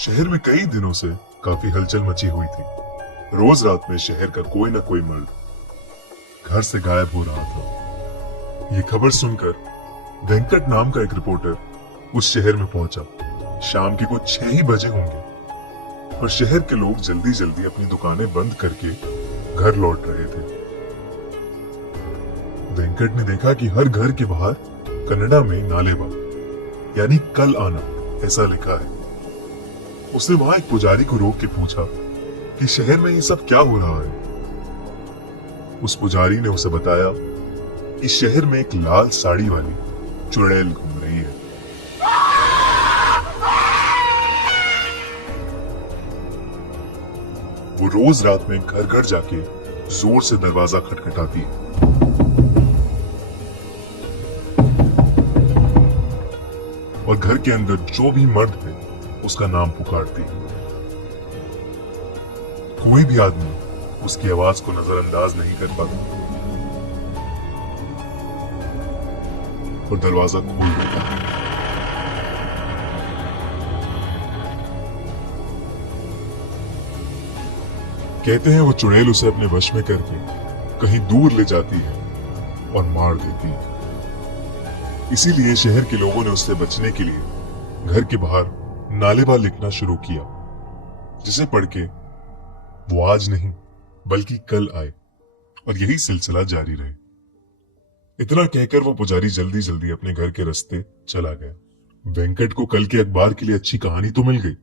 शहर में कई दिनों से काफी हलचल मची हुई थी। रोज रात में शहर का कोई ना कोई मर्द घर से गायब हो रहा था। ये खबर सुनकर वेंकट नाम का एक रिपोर्टर उस शहर में पहुंचा। शाम के कुछ 6 ही बजे होंगे और शहर के लोग जल्दी जल्दी अपनी दुकानें बंद करके घर लौट रहे थे। वेंकट ने देखा कि हर घर के बाहर कन्नड़ा में नालेबा यानी कल आना ऐसा लिखा है। उसने वहां एक पुजारी को रोक के पूछा कि शहर में ये सब क्या हो रहा है। उस पुजारी ने उसे बताया कि शहर में एक लाल साड़ी वाली चुड़ैल घूम रही है। वो रोज रात में घर घर जाके जोर से दरवाजा खटखटाती है और घर के अंदर जो भी मर्द है उसका नाम पुकारती है। कोई भी आदमी उसकी आवाज को नजरअंदाज नहीं कर पाता और दरवाजा खोल देता है। कहते हैं वो चुड़ैल उसे अपने वश में करके कहीं दूर ले जाती है और मार देती है। इसीलिए शहर के लोगों ने उससे बचने के लिए घर के बाहर नालेबा लिखना शुरू किया, जिसे पढ़ के वो आज नहीं बल्कि कल आए और यही सिलसिला जारी रहे। इतना कहकर वो पुजारी जल्दी जल्दी अपने घर के रास्ते चला गया। वेंकट को कल के अखबार के लिए अच्छी कहानी तो मिल गई,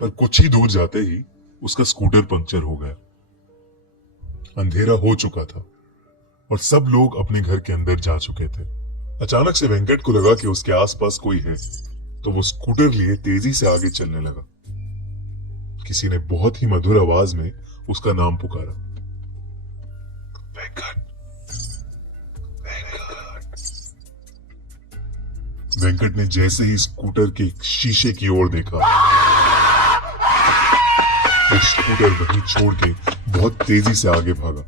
पर कुछ ही दूर जाते ही उसका स्कूटर पंक्चर हो गया। अंधेरा हो चुका था और सब लोग अपने घर के अंदर जा चुके थे। अचानक से वेंकट को लगा कि उसके आसपास कोई है, तो वो स्कूटर लिए तेजी से आगे चलने लगा। किसी ने बहुत ही मधुर आवाज में उसका नाम पुकारा, वेंकट, वेंकट। वेंकट ने जैसे ही स्कूटर के शीशे की ओर देखा, वो स्कूटर वहीं छोड़ के बहुत तेजी से आगे भागा।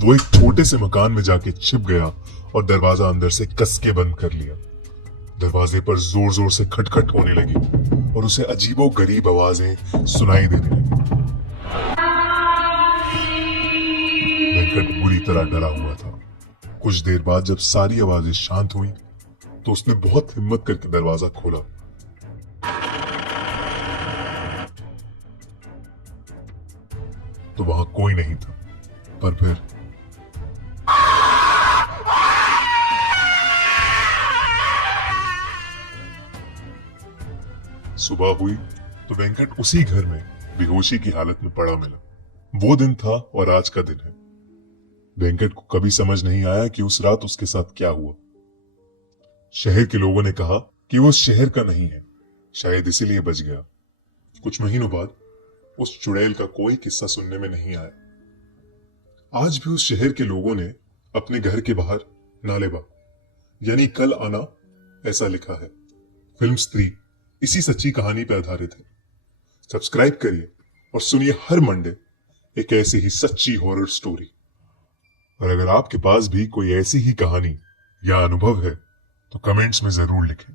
वो एक छोटे से मकान में जाके छिप गया और दरवाजा अंदर से कस के बंद कर लिया। दरवाजे पर जोर जोर से खटखट होने लगी और उसे अजीबो गरीब आवाजें सुनाई देने लगी। वेंकट बुरी तरह डरा हुआ था। कुछ देर बाद जब सारी आवाजें शांत हुई तो उसने बहुत हिम्मत करके दरवाजा खोला। तो वहां कोई नहीं था, पर फिर सुबह हुई तो वेंकट उसी घर में बेहोशी की हालत में पड़ा मिला। वो दिन था और आज का दिन है। वेंकट को कभी समझ नहीं आया कि उस रात उसके साथ क्या हुआ। शहर के लोगों ने कहा कि वो शहर का नहीं है, शायद इसीलिए बच गया। कुछ महीनों बाद उस चुड़ैल का कोई किस्सा सुनने में नहीं आया। आज भी उस शहर के लोगों ने अपने घर के बाहर नालेबा यानी कल आना ऐसा लिखा है। फिल्म स्त्री इसी सच्ची कहानी पर आधारित है। सब्सक्राइब करिए और सुनिए हर मंडे एक ऐसी ही सच्ची हॉरर स्टोरी। और अगर आपके पास भी कोई ऐसी ही कहानी या अनुभव है तो कमेंट्स में जरूर लिखें।